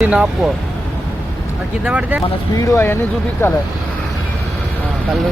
నాపు కింద పడితే మన స్పీడ్ అవన్నీ చూపించాలి కళ్ళు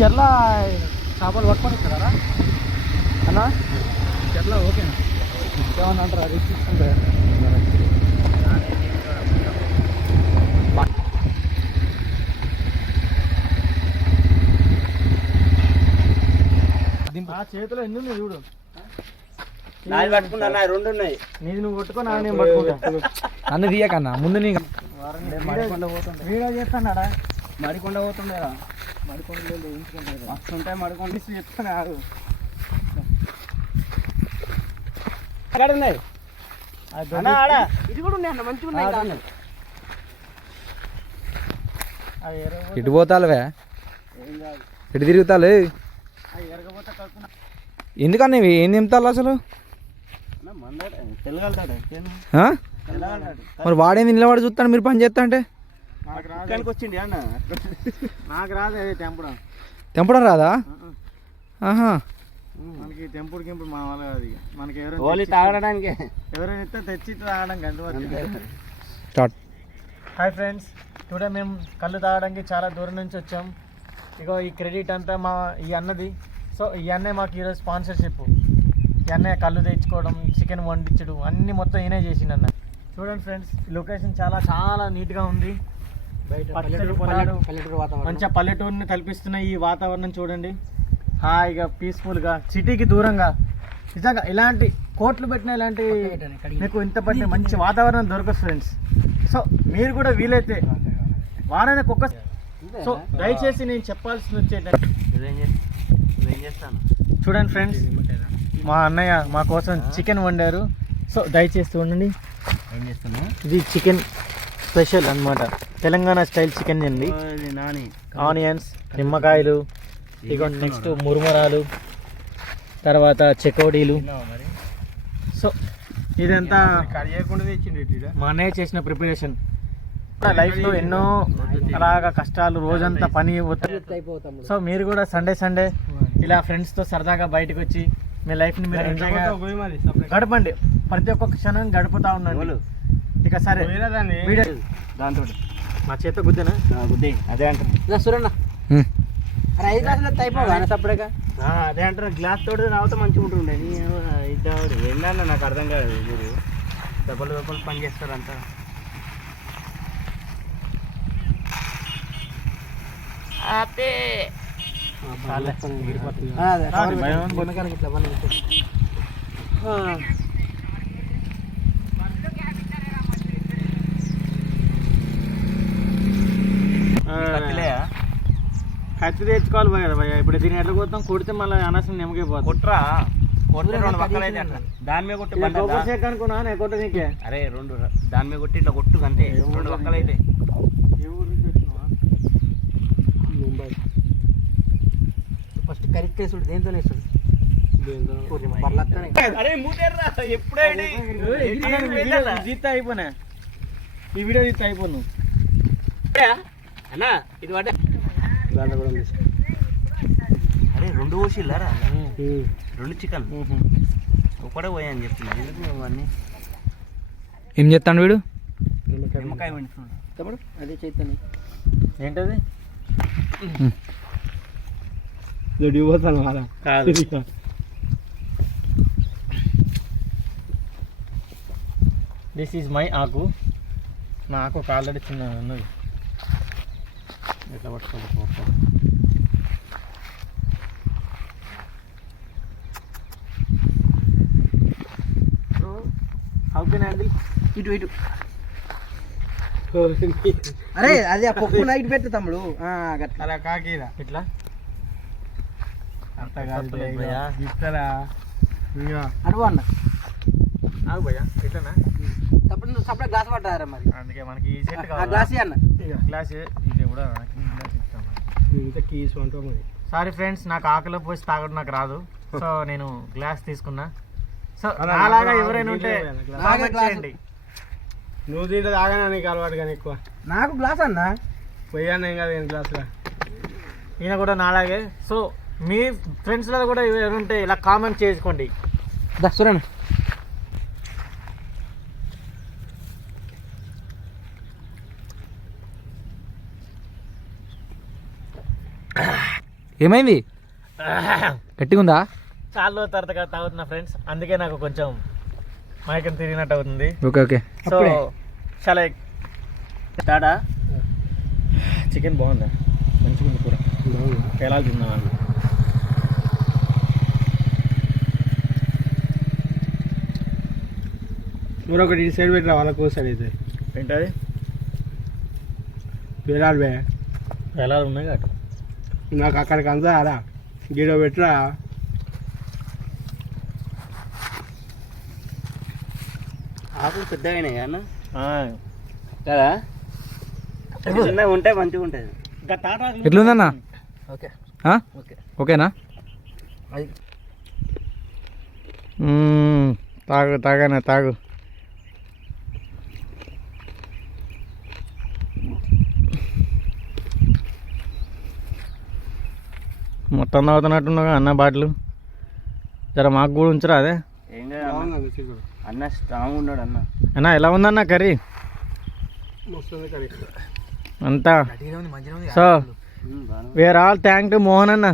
చెర్ల చేపలు పట్టుకొని ఇస్తారా అన్నా? చెర్ల ఓకేనా ఏమన్నా అంటారా? రిచ్ ఇస్తుంటే ఆ చేతిలో ఎన్ని ఉన్నాయి చూడు? నాది పట్టుకున్నా రెండు ఉన్నాయి. నీది నువ్వు పట్టుకో నా నేను పట్టుకుంటా. నన్ను తీయకన్నా ముందు నీ మడికొండ పోతుండే వీడియో చేస్తాడా మడికొండ పోతుండే మస్తు ఉంటాయి మడికొండ చెప్తాను అక్కడ ఉన్నాయి. ఇది కూడా మంచిగా ఇటు కాదు. ఇటు తిరుగుతాలు. ఎందుకన్నా ఇవి? ఏం తింటారు అసలు? మరి వాడేంది నిలబడి చూస్తాడు మీరు పని చేస్తా అంటే? నాకు రాదు. ఇక్కడికి వచ్చిండి అన్న. నాకు రాదు అది తెంపడం. తెంపడం రాదా? ఆహా. మనకి తెంపుడు గింపుడు మా వాళ్ళ ఇక. మనకి ఎవరైనా ఓన్లీ తెచ్చి- తాగడానికి. ఎవరైనా ఇస్తే తెచ్చి తాగడం గంటవరకు స్టార్ట్. హాయ్ ఫ్రెండ్స్ టుడే మేము కళ్ళు తాగడానికి చాలా దూరం నుంచి వచ్చాం. ఇగో ఈ క్రెడిట్ అంతా మా ఈ అన్నది. సో ఈ అన్నయ్య మాకు ఈరోజు స్పాన్సర్షిప్ ఈ అన్నయ్య కళ్ళు తెచ్చుకోవడం చికెన్ వండించడం అన్నీ మొత్తం ఈయనే చేసిండు అన్న. చూడండి ఫ్రెండ్స్ ఈ లొకేషన్ చాలా చాలా నీట్గా ఉంది. మంచిగా పల్లెటూరుని కల్పిస్తున్న ఈ వాతావరణం చూడండి. హాయిగా పీస్ఫుల్గా సిటీకి దూరంగా. నిజంగా ఇలాంటి కోట్లు పెట్టిన ఇలాంటి మీకు ఇంత పట్టిన మంచి వాతావరణం దొరకదు ఫ్రెండ్స్ సో మీరు కూడా వీలైతే వారానికి ఒక్క సో దయచేసి నేను చెప్పాల్సింది చేస్తాను? చూడండి ఫ్రెండ్స్ మా అన్నయ్య మా కోసం చికెన్ వండారు. సో దయచేసి చేస్తున్నా ఇది చికెన్ స్పెషల్ అన్నమాట. తెలంగాణ స్టైల్ చికెన్ అండి నాని. ఆనియన్స్ నిమ్మకాయలు ఇగోండి నెక్స్ట్ మురుమరాలు తర్వాత చెకోడీలు. సో ఇదంతా కట్ చేయకుండా తెచ్చిండు మా అన్నయ్య చేసిన ప్రిపరేషన్. లైఫ్లో ఎన్నో అలాగా కష్టాలు రోజంతా పని సో మీరు కూడా సండే సండే ఇలా ఫ్రెండ్స్తో సరదాగా బయటకు వచ్చి మీ లైఫ్ని మీరు ఎంజాయ్గా గడపండి. ప్రతి ఒక్క క్షణం గడుపుతా ఉండండి. ఇక సరే. వీడియో దాంతో మా చేత గుద్దేనా? బుద్ధి అదే అంటారు సురన్న హ్మ్. ఐదు గ్లాసులు అయిపోగా సపరేగా అదే అంటారు గ్లాస్ తోటి తాగితే మంచిగా ఉంటుండే. నీ ఇద్దాడు ఏందన్న నాకు అర్థం కాదు మీరు. డబ్బులు డబ్బులు పని చేస్తారంతా. కత్తి తెచ్చుకోవాలి భయ భయ ఇప్పుడు దీన్ని ఎట్లా కొడతాం? కొడితే మళ్ళీ అనవసరం నెమ్మకైపోతుంది కొట్రా. కొడితే రెండు పక్కలు అయితే అట్లా. దాని మీద కొట్టి కొబ్బరి చెక్క అనుకున్నా నేను కొట్ట నీకే. అరే రెండు ర- దాని మీద కొట్టి ఇట్లా కొట్టు అంతే. రెండు పక్కలు అయితే. ముంబై. ఫస్ట్ కరెక్ట్ చేసుడు దేంతో ఎప్పుడే జీత అయిపోయినా ఈ వీడియో జీత అయిపోను? అన్న ఇది వాటే అరే రెండు పోసిల్లారా? రెండు చికెన్? ఒకటే పోయా అని చెప్తున్నా ఎందుకు మేము అన్ని? ఏం చేస్తాడు వీడు? నిమ్మకాయ వండుతున్నాడు. తమ్ముడు అదే చైతన్య ఏంటది? కాదు. దిస్ ఈజ్ మై ఆకు. నా ఆకు ఒక ఆల్రెడీ చిన్న ఉన్నది. ఎట్లా కెన్ హ్యాండిల్ ఇటు ఇటు. అరే అది ఆ పప్పు నైట్ పెట్టు తమ్ముడు. ఆ, గట్ల. అలా కాకీరా. ఇట్లా అంత కాదు. ఇస్తారా అడుగు అన్న ఆగు భయ్యా. ఇట్లనా తప్పుడు సపరేట్ గ్లాస్ పట్టారా మరి? అందుకే మనకి ఈ సెట్ ఆ కావాలి? గ్లాస్ అన్న. గ్లాస్ కూడా కీస్ మరి సారీ ఫ్రెండ్స్ నాకు ఆకలిలో పోసి తాగడం నాకు రాదు. సో నేను గ్లాస్ తీసుకున్నా. సో అలా అలాగా ఎవరైనా ఉంటే. చేయండి. నువ్వు దీంట్లో తాగానే నీకు అలవాటు కానీ ఎక్కువ? నాకు గ్లాస్ అన్న? పోయాను ఏం కాదు గ్లాసులో? ఈయన కూడా నాలాగే. సో మీ ఫ్రెండ్స్లో కూడా ఎవరుంటే ఇలా కామెంట్ చేసుకోండి ఏమైంది? గట్టిగా ఉందా చాలా తర్వాత తాగుతున్నా ఫ్రెండ్స్. అందుకే నాకు కొంచెం మైకం తిరిగినట్టు అవుతుంది. Okay okay. సో చాలా టాటా? చికెన్ బాగుందా? మంచిగా ఉంది కూర. ఎలా తిన్నాను మీరు ఒకటి ఇటు సైడ్ పెట్టరా? వాళ్ళకు సైడ్ అయితే ఏంటది? వేలాడు బే. ఉన్నాయి కాదు నాకు అక్కడికి అంతా అరా గీడో పెట్టరా. ఆకులు పెద్దగానే అన్న? కదా? చిన్నగా ఉంటే మంచిగా ఉంటుంది ఎట్లుందన్నా? ఓకే. ఓకేనా. తాగు తాగానే తాగు. మొత్తం తాగుతున్నట్టున్నాగా అన్న బాటిల్. జర మాకు కూడా ఉంచరా అదే? అన్న. స్ట్రాంగ్ ఉన్నాడు అన్న. అన్న ఎలా ఉందన్న కర్రీ? అంతా? So where all thank to Mohan అన్న.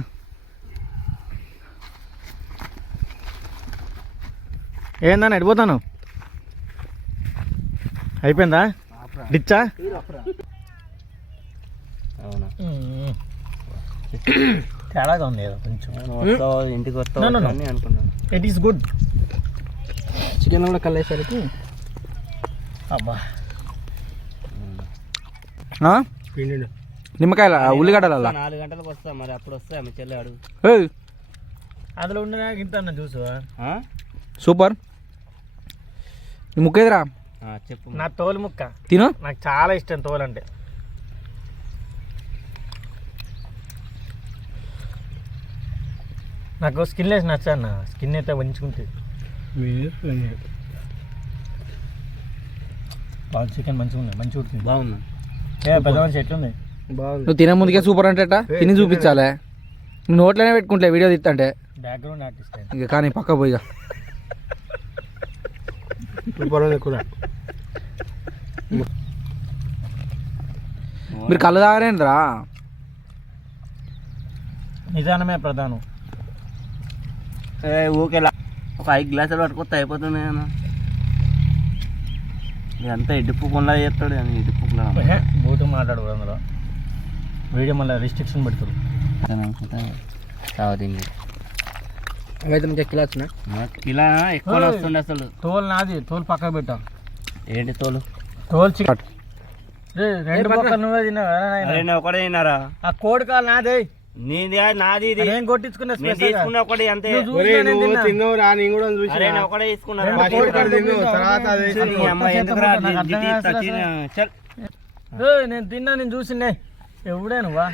ఏందన్న ఎడిపోతాను అయిపోయిందా? డిచ్చా? అవునా? తేడాగా ఉంది ఏదో కొంచెం. వస్తావు ఇంటికి వస్తావు. అని అనుకున్నాను ఇట్ ఈస్ గుడ్ చికెన్ కూడా కల్లేసరికి అబ్బా? పిండి నిమ్మకాయల ఉల్లిగడ్డల నాలుగు గంటలకు వస్తా మరి అప్పుడు వస్తా మీ చెల్లి అడుగు. అందులో ఉండే ఇంత అన్న చూసు ఆ? సూపర్. నీ ముక్కేదిరా ఆ, చెప్పు నా తోలు ముక్క. తిను. నాకు చాలా ఇష్టం తోలు అంటే నాకు స్కిన్ లెస్ నచ్చా అన్న స్కిన్ అయితే మంచుకుంటుంది బాగా చికెన్ మంచిగా ఉంది మంచిగా ఉంటుంది బాగుంది? ఏ పెద్ద మనిషి ఎట్లుంది? బాగుంది. నువ్వు తినే ముందుకే సూపర్ అంటే తిని చూపించాలే. నువ్వు నోట్లోనే పెట్టుకుంటలే వీడియో తీస్తంటే బ్యాక్గ్రౌండ్ ఆర్టిస్ట్ ఇక కానీ పక్క పోయిగా సూపర్ కూర మీరు కళ్ళు తాగరేంద్రా? నిజానమే ప్రధానం. ఏ ఊకే లా- ఒక ఐదు గ్లాసులు పట్టుకొస్తే అయిపోతుంది అన్న ఇదంతా ఇడ్డుపు కొండ చేస్తాడు అని ఇడ్డుపు బూతు మాట్లాడు అందులో. వీడియో మళ్ళీ రిస్ట్రిక్షన్ అవైతే కిలాచ్చిన ఇలా ఎక్కువ వస్తుండే అసలు. తోలు నాది తోలు పక్కకు పెట్టాం. ఏంటి తోలు? తోలు చికెన్ రెండు పక్కలు నువ్వే తిన్నావు? ఒకటే తిన్నారా? ఆ కోడి కాలు నాదే. నీది నాది ఇది. నేను కొట్టించుకున్న నేను స్పెషల్ తీసుకున్న ఒకటి అంతే. నువ్వు చూసినా నేను తిన్నా. తిన్నవురా నేను కూడా చూసిన. నేను ఒకటే తీసుకున్నా. రెండు రా. కోడి కళ్ళు తిన్నావు, తిన్నావు. తర్వాత అది సరే, నీ అమ్మ మొత్తం ఎందుకురా చేత నాకు జిట్టి అర్థం కాదు తచ్చి- అసలు. చల్. ఏయ్, నేను తిన్నా నేను చూసిండే ఎవడే నువ్వా.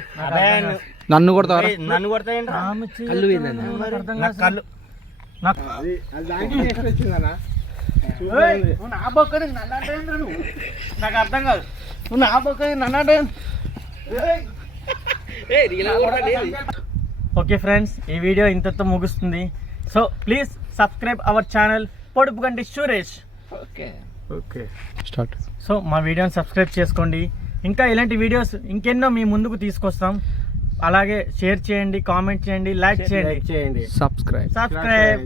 నన్ను కొడతావరా? ఏయ్, నన్ను రామచి కళ్ళు పోయిందా? నాకు అర్థం నాకు కాదు. కళ్ళు. నాకు నా నన్ను నువ్వు? నాకు అర్థం కాదు. నువ్వు నా బొక్కని నన్ను అంటే ఓకే ఫ్రెండ్స్ ఈ వీడియో ఇంతతో ముగుస్తుంది. So please subscribe our channel Podupu Ganti Suresh. Okay. Start. So మా వీడియోని సబ్స్క్రైబ్ చేసుకోండి. ఇంకా ఇలాంటి వీడియోస్ ఇంకెన్నో మీ ముందుకు తీసుకొస్తాం. అలాగే షేర్ చేయండి కామెంట్ చేయండి లైక్ చేయండి. చేయండి. Subscribe subscribe